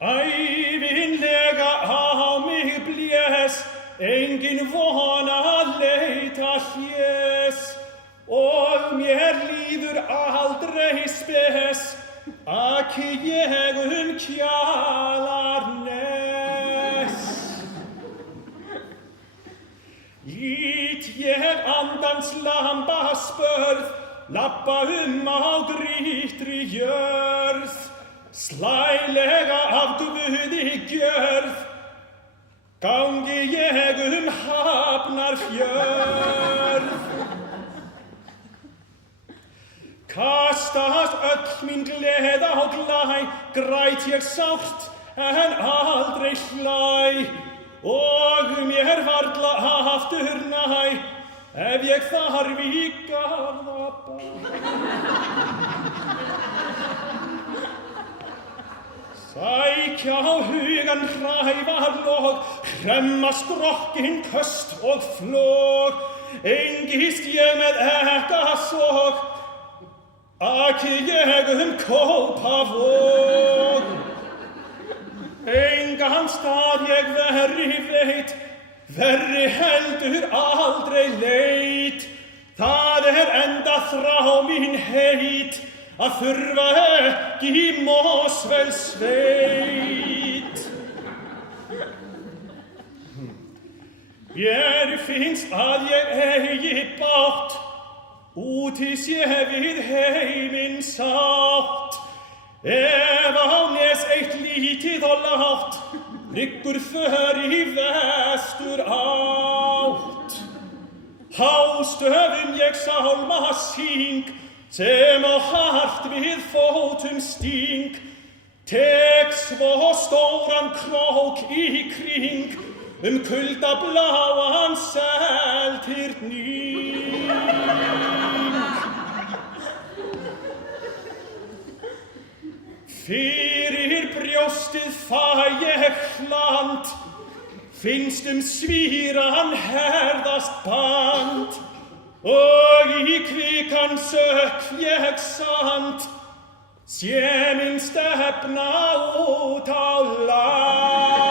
Ævinlega á mig blés, engin von að leita hlés, og mér líður aldrei spes, aki ég Kjalarnes. Lít ég andans lamba spörð, labba á grýttri jörð, slælega af Guði gjörð, gangi ég Hafnarfjörð. Kastast öll mín gleða og glæ, græt ég sárt en aldrei hlæ, og mér varla aftur næ, ef ég þarf í Garðabæ. Sækja á hugan hrævarlog, hremma skrokkin köst og flog, engist ég með ekkasog, aki ég Kópavog. Engan stað ég verri veit, verri heldur aldrei leit, það enda þrá mín heit, að þurfa ekki í Mosfellssveit. Mér finnst að ég eigi bátt, úti sé við heiminn sátt, ef á nes eitt lítið og lágt, liggur för í vestur átt. Hástöfum ég sálma syng, sem á hart við fótum sting, tek svo stóran krók í kring, kuldabláan Seltjarnarning. Fyrir brjóstið fæ ég hland, finnst svíran herðast band, og í kvikan sök ég sand, sé minn stefna út á land.